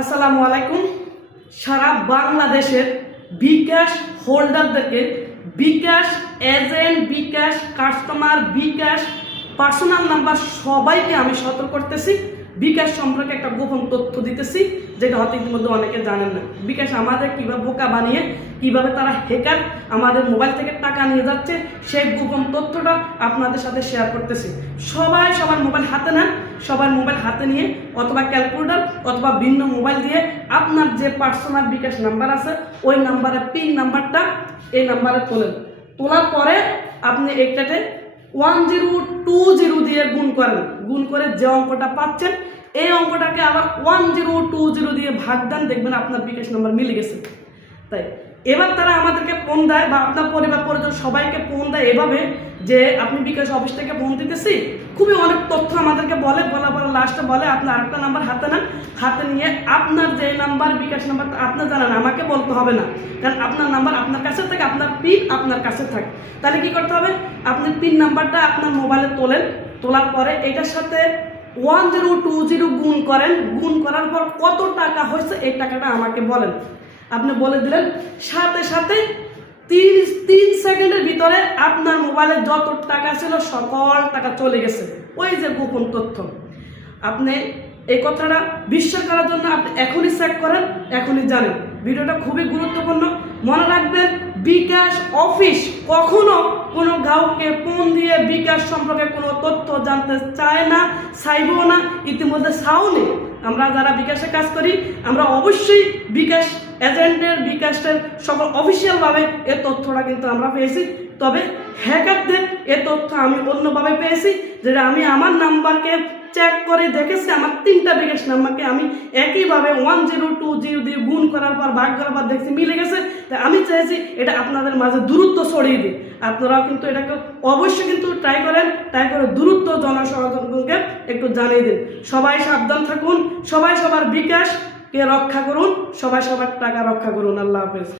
আসসালামু আলাইকুম। সারা বাংলাদেশের বিকাশ হোল্ডারদেরকে বিকাশ এজেন্ট, বিকাশ কাস্টমার, বিকাশ পার্সোনাল নাম্বার সবাইকে আমি সতর্ক করতেছি। বিকাশ সম্পর্কে একটা গোপন তথ্য দিতেছি, যেটা হয়তো ইতিমধ্যে অনেকে জানেন না। বিকাশ আমাদের কীভাবে বোকা বানিয়ে কিভাবে তারা হ্যাকার আমাদের মোবাইল থেকে টাকা নিয়ে যাচ্ছে, সেই গোপন তথ্যটা আপনাদের সাথে শেয়ার করতেছি। সবাই সবার মোবাইল হাতে নেন, সবার মোবাইল হাতে নিয়ে অথবা ক্যালকুলেটর অথবা ভিন্ন মোবাইল দিয়ে আপনার যে পার্সোনাল বিকাশ নাম্বার আছে ওই নাম্বারের পিন নাম্বারটা এই নাম্বারে তোলার পরে আপনি একটাতে 1020 দিয়ে গুণ করেন। গুণ করে যে অঙ্কটা পাচ্ছেন এই অঙ্কটাকে আবার 1020 দিয়ে ভাগ দেন, দেখবেন আপনার বিকাশ নাম্বার মিলে গেছে। তাই এবার তারা আমাদেরকে ফোন দেয় বা আপনার পরিবার পরিজন সবাইকে ফোন দেয় এভাবে যে আপনি বিকাশ অফিস থেকে ফোন দিতেছি, খুবই অনেক তথ্য আমাদেরকে বলার পরে লাস্টে বলে আপনি আরেকটা নাম্বার হাতে নেন, হাতে নিয়ে আপনার যে নাম্বার বিকাশ নাম্বার আপনি জানেন, আমাকে বলতে হবে না, কারণ আপনার নাম্বার আপনার কাছে থাকে, আপনার পিন আপনার কাছে থাকে। তাহলে কি করতে হবে, আপনি পিন নাম্বারটা আপনার মোবাইলে তোলার পরে এটার সাথে 1020 গুণ করেন। গুণ করার পর কত টাকা হয়েছে এই টাকাটা আমাকে বলেন। আপনি বলে দিলেন, সাথে সাথে 3 সেকেন্ডের ভিতরে আপনার মোবাইলে যত টাকা ছিল সকল টাকা চলে গেছে। ওই যে গোপন তথ্য। আপনি এই কথাটা বিশ্বাস করার জন্য আপনি এখনই চেক করেন, এখনই জানেন। ভিডিওটা খুবই গুরুত্বপূর্ণ, মনে রাখবেন। বিকাশ অফিস কখনো কোনো গ্রাহককে ফোন দিয়ে বিকাশ সম্পর্কে কোনো তথ্য জানতে চায় না, চাইবও না, ইতিমধ্যে চাওনি। আমরা যারা বিকাশে কাজ করি আমরা অবশ্যই বিকাশ এজেন্টের বিকাশের সকল অফিসিয়ালভাবে এই তথ্যটা কিন্তু আমরা পেয়েছি। তবে হ্যাকারদের এই তথ্য আমি অন্যভাবে পেয়েছি, যেটা আমি আমার নাম্বারকে চেক করে দেখেছি, আমার 3টা বিকাশ নাম্বারকে আমি একইভাবে 1020 দিয়ে গুণ করার পর ভাগ করার পর দেখছি মিলে গেছে। তাই আমি চাইছি এটা আপনাদের মাঝে দূরত্ব ছড়িয়ে দিই। আপনারাও কিন্তু এটাকে অবশ্যই কিন্তু ট্রাই করে দূরত্ব জনসাধারণকে একটু জানিয়ে দিন। সবাই সাবধান থাকুন, সবাই সবার বিকাশকে রক্ষা করুন, সবাই সবার টাকা রক্ষা করুন। আল্লাহ হাফেজ।